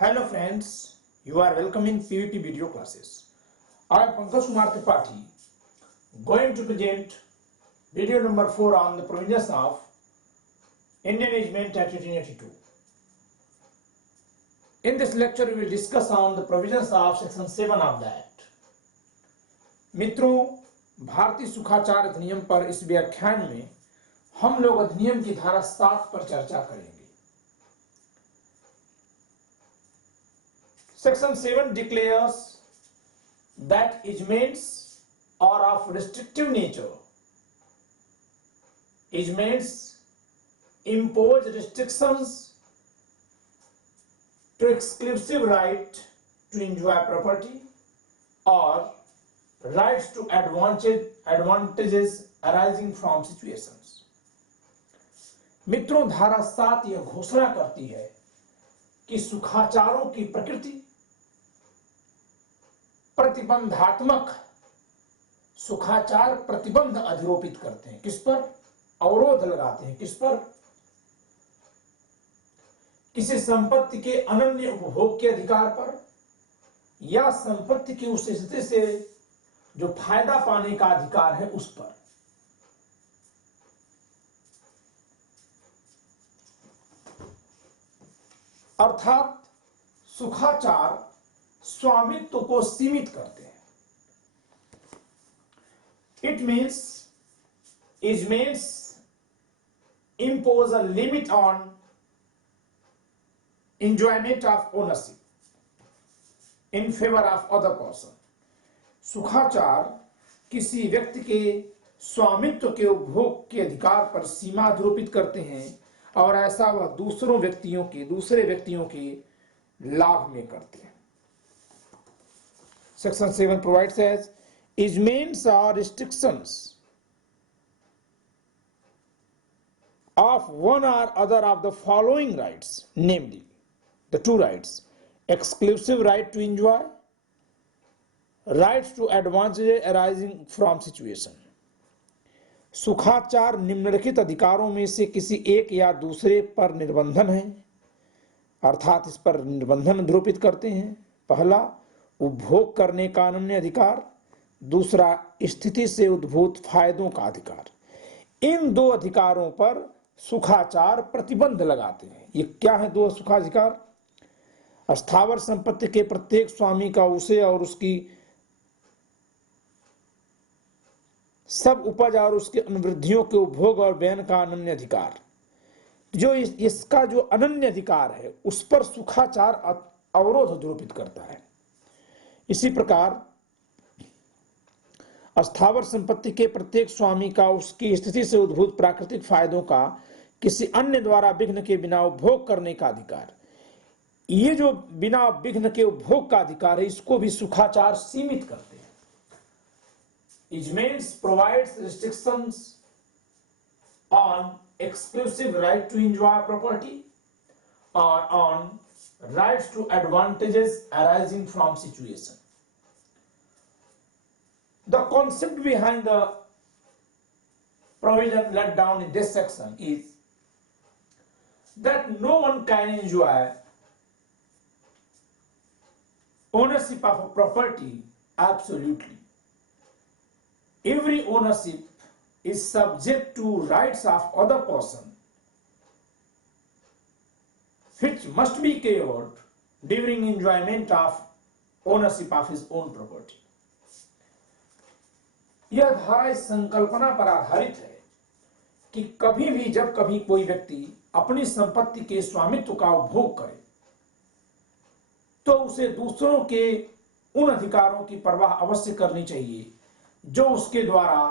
Hello friends, you are welcome in PVT video classes. I am Pankaj Kumar Tripathi going to present video number 4 on the provisions of Indian Agement Act 1882. In this lecture we will discuss on the provisions of section 7 of the act. मित्रों, भारतीय सुखाचार अधिनियम पर इस व्याख्यान में हम लोग अधिनियम की धारा 7 पर चर्चा करेंगे. Section 7 declares that easements are of restrictive nature. Easements impose restrictions to exclusive right to enjoy property or rights to advantages arising from situations. मित्रों, धारा 7 यह घोषणा करती है कि सुखाचारों की प्रकृति प्रतिबंधात्मक सुखाचार प्रतिबंध अधिरोपित करते हैं. किस पर? अवरोध लगाते हैं. किस पर? किसी संपत्ति के अनन्य उपभोग के अधिकार पर या संपत्ति की उस स्थिति से जो फायदा पाने का अधिकार है उस पर. अर्थात सुखाचार स्वामित्व को सीमित करते हैं. It means easements impose a limit on enjoyment of ownership in favor of other person. सुखाचार किसी व्यक्ति के स्वामित्व के उपभोग के अधिकार पर सीमा आरोपित करते हैं और ऐसा वह दूसरे व्यक्तियों के लाभ में करते हैं. Section 7 provides as easements are restrictions of one or other of the following rights, namely the two rights: exclusive right to enjoy, rights to advantages arising from situation. सुखाचार निम्नलिखित अधिकारों में से किसी एक या दूसरे पर निर्बंधन है, अर्थात इस पर निर्बंधन आरोपित करते हैं. पहला, उपभोग करने का अनन्य अधिकार. दूसरा, स्थिति से उद्भूत फायदों का अधिकार. इन दो अधिकारों पर सुखाचार प्रतिबंध लगाते हैं. ये क्या है दो सुखाधिकार? स्थावर संपत्ति के प्रत्येक स्वामी का उसे और उसकी सब उपज और उसके अनुवृद्धियों के उपभोग और व्ययन का अनन्य अधिकार. जो इसका जो अनन्य अधिकार है उस पर सुखाचार अवरोध आरोपित करता है. इसी प्रकार स्थावर संपत्ति के प्रत्येक स्वामी का उसकी स्थिति से उद्भूत प्राकृतिक फायदों का किसी अन्य द्वारा विघ्न के बिना उपभोग करने का अधिकार. ये जो बिना विघ्न के उपभोग का अधिकार है इसको भी सुखाचार सीमित करते हैं. Easements provides restrictions on exclusive right to enjoy property or on rights to advantages arising from situation. The concept behind the provision laid down in this section is that no one can enjoy ownership of a property absolutely. Every ownership is subject to rights of other person which must be covered during enjoyment of ownership of his own property. यह धारा इस संकल्पना पर आधारित है कि कभी भी जब कभी कोई व्यक्ति अपनी संपत्ति के स्वामित्व का उपभोग करे तो उसे दूसरों के उन अधिकारों की परवाह अवश्य करनी चाहिए जो उसके द्वारा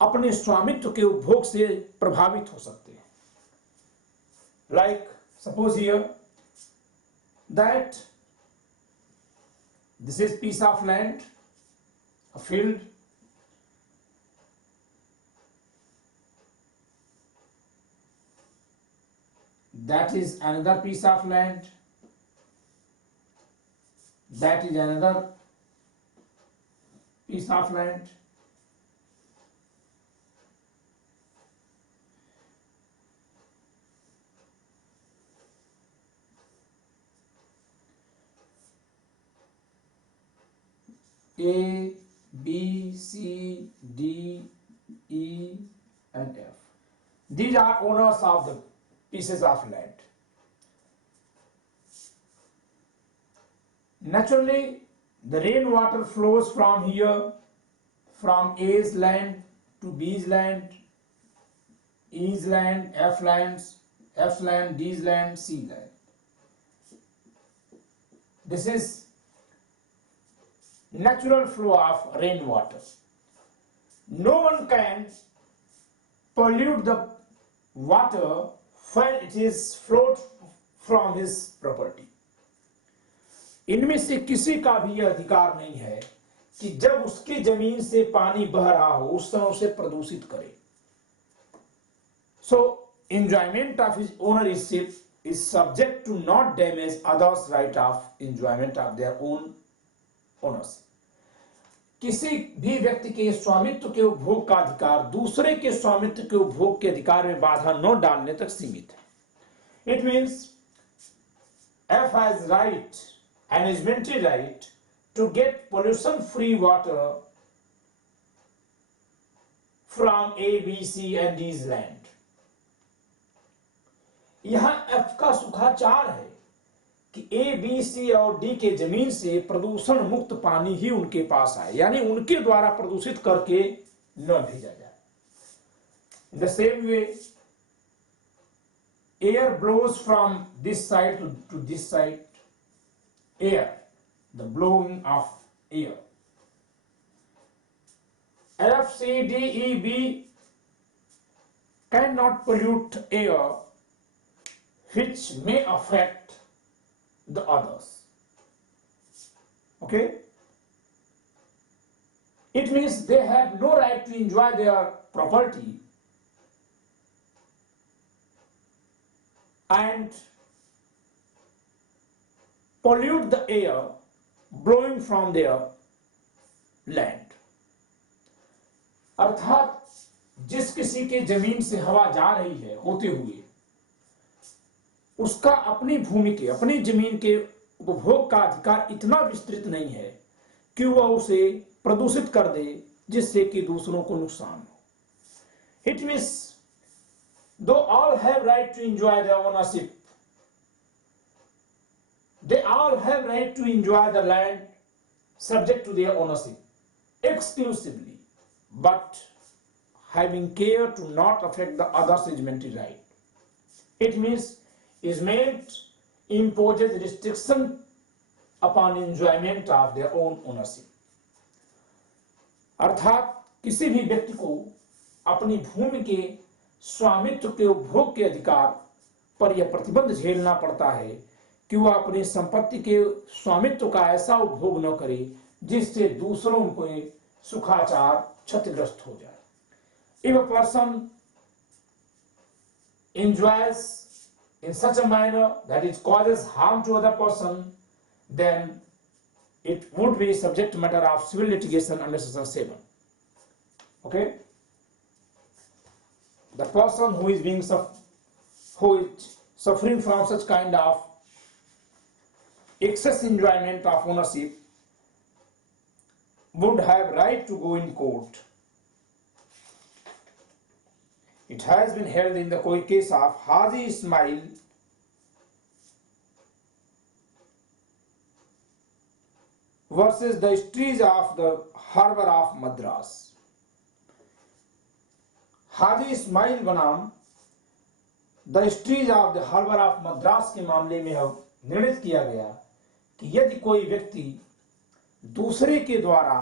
अपने स्वामित्व के उपभोग से प्रभावित हो सकते हैं. Like suppose here that this is piece of land, a field. That is another piece of land. That is another piece of land. A, B, C, D, E, and F. These are owners of the pieces of land. Naturally, the rainwater flows from here, from A's land to B's land, E's land, F's land, D's land, C land. This is natural flow of rainwater. No one can pollute the water when it is flowed from his property. इनमें से किसी का भी यह अधिकार नहीं है कि जब उसकी जमीन से पानी बह रहा हो उस समय उसे प्रदूषित करे. So enjoyment of his ownership is subject to not damage others' right of enjoyment of their own ownership. किसी भी व्यक्ति के स्वामित्व के उपभोग का अधिकार दूसरे के स्वामित्व के उपभोग के अधिकार में बाधा न डालने तक सीमित है. It means F has right, managemental right, to get pollution-free water from A, B, C and D's land. यहां F का सुखाचार है कि A, B, C और D के जमीन से प्रदूषण मुक्त पानी ही उनके पास आए, यानी उनके द्वारा प्रदूषित करके न भेजा जाए. In the same way, air blows from this side to this side. Air, the blowing of air. F, C, D, E, B cannot pollute air which may affect the others. Okay? It means they have no right to enjoy their property and pollute the air blowing from their land. अर्थात जिस किसी के जमीन से हवा जा रही है होते हुए उसका अपनी भूमि के अपनी जमीन के उपभोग का अधिकार इतना विस्तृत नहीं है कि वह उसे प्रदूषित कर दे जिससे कि दूसरों को नुकसान हो. It means though all have right to enjoy their ownership, they all have right to enjoy the land subject to their ownership exclusively, but having care to not affect the other's regimentary right. It means easement imposes restriction upon enjoyment of their own ownership. अर्थात किसी भी व्यक्ति को अपनी भूमि के स्वामित्व के उपभोग के अधिकार पर यह प्रतिबंध झेलना पड़ता है कि वह अपनी संपत्ति के स्वामित्व का ऐसा उपभोग न करे जिससे दूसरों को सुखाचार क्षतिग्रस्त हो जाए. If a person enjoys in such a manner that it causes harm to other person, then it would be subject matter of civil litigation under section 7. Okay? The person who is suffering from such kind of excess enjoyment of ownership would have right to go in court. It has been held in the case of Haji Ismail versus the Histories of the Harbour of Madras. Haji Ismail बनाम the histories of the harbour of Madras के मामले में निर्णित किया गया कि यदि कोई व्यक्ति दूसरे के द्वारा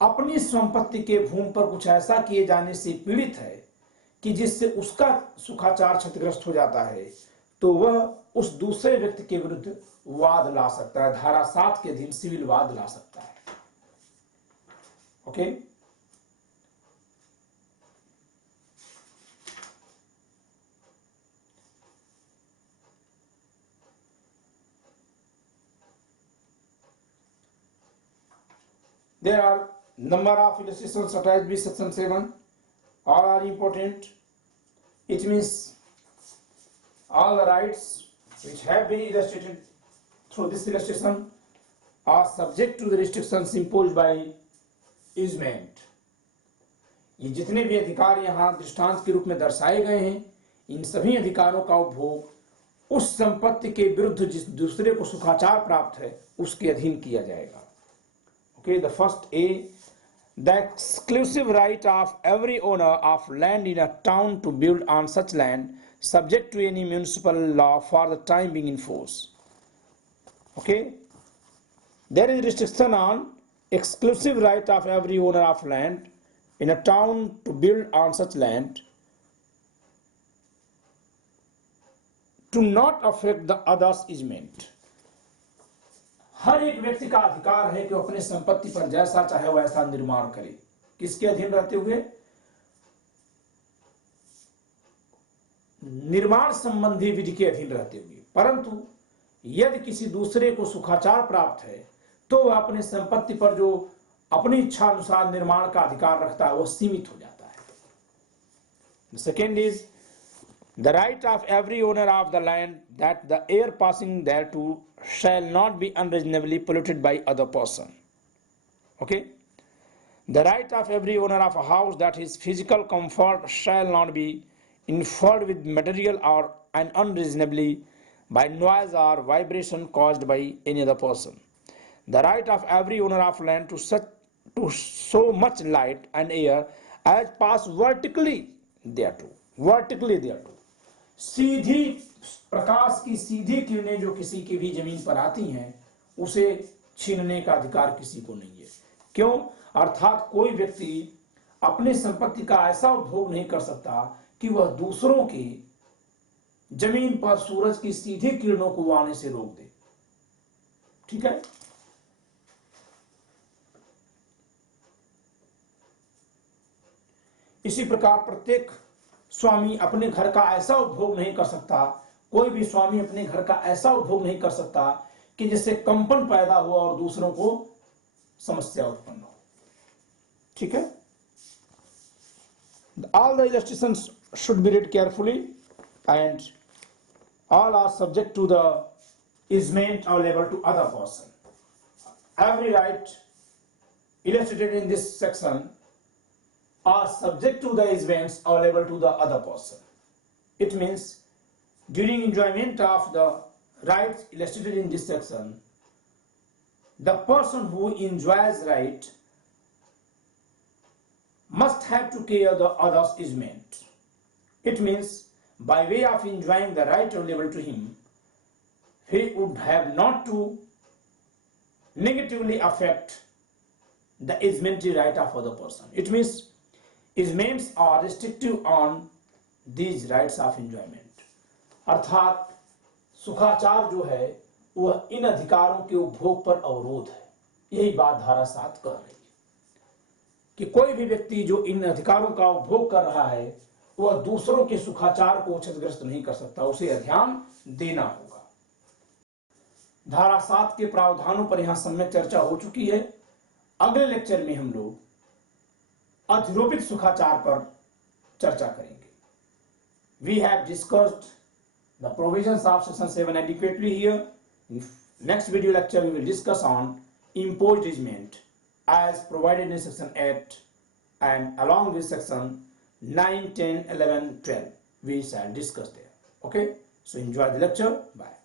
अपनी संपत्ति के भूमि पर कुछ ऐसा किए जाने से पीड़ित है कि जिससे उसका सुखाचार क्षतिग्रस्त हो जाता है तो वह उस दूसरे व्यक्ति के विरुद्ध वाद ला सकता है, धारा 7 के अधीन सिविल वाद ला सकता है. Okay? There are number of illustrations attached with section 7. All are important. It means all the rights which have been illustrated through this illustration are subject to the restrictions imposed by easement. ये जितने भी अधिकार यहाँ दृष्टांत के रूप में दर्शाए गए हैं, इन सभी अधिकारों का उपभोग उस संपत्ति के विरुद्ध जिस दूसरे को सुखाचार प्राप्त है उसके अधीन किया जाएगा. Okay, the first A, the exclusive right of every owner of land in a town to build on such land subject to any municipal law for the time being in force. Okay, there is restriction on exclusive right of every owner of land in a town to build on such land to not affect the other's easement. हर एक व्यक्ति का अधिकार है कि वो अपनी संपत्ति पर जैसा चाहे वैसा निर्माण करे, किसके अधीन रहते हुए? निर्माण संबंधी विधि के अधीन रहते हुए. परंतु यदि किसी दूसरे को सुखाचार प्राप्त है तो वह अपनी संपत्ति पर जो अपनी इच्छा अनुसार निर्माण का अधिकार रखता है वो सीमित हो जाता है. Second is the right of every owner of the land that the air passing thereto shall not be unreasonably polluted by other person. Okay, the right of every owner of a house that his physical comfort shall not be interfered with material or and unreasonably by noise or vibration caused by any other person. The right of every owner of land to so much light and air as pass vertically thereto. सीधी प्रकाश की सीधी किरणें जो किसी की भी जमीन पर आती हैं उसे छीनने का अधिकार किसी को नहीं है. क्यों? अर्थात कोई व्यक्ति अपनी संपत्ति का ऐसा उपभोग नहीं कर सकता कि वह दूसरों की जमीन पर सूरज की सीधी किरणों को आने से रोक दे. ठीक है. इसी प्रकार प्रत्येक स्वामी अपने घर का ऐसा उपभोग नहीं कर सकता, कोई भी स्वामी अपने घर का ऐसा उपभोग नहीं कर सकता कि जिससे कंपन पैदा हो और दूसरों को समस्या उत्पन्न हो. ठीक है. All the illustrations should be read carefully and all are subject to the easement available to other person. Every right illustrated in this section are subject to the easements available to the other person. It means during enjoyment of the rights illustrated in this section, the person who enjoys right must have to care the other's easement. It means by way of enjoying the right available to him, he would have not to negatively affect the easementary right of other person. It means easements are restrictive on these rights of enjoyment. अर्थात सुखाचार जो है वह इन अधिकारों के उपभोग पर अवरोध है. यही बात धारा 7 कह रही है कि कोई भी व्यक्ति जो इन अधिकारों का उपभोग कर रहा है वह दूसरों के सुखाचार को क्षतिग्रस्त नहीं कर सकता, उसे ध्यान देना होगा. धारा 7 के प्रावधानों पर यहां सम्यक चर्चा हो चुकी है. अगले लेक्चर में हम लोग अधिरोपित सुखाचार पर चर्चा करेंगे. We have discussed the provisions of section 7 adequately here. In next video lecture we will discuss on imposed easement as provided in section 8 and along with section 9, 10, 11, 12 we shall discuss there. Okay, so enjoy the lecture. Bye.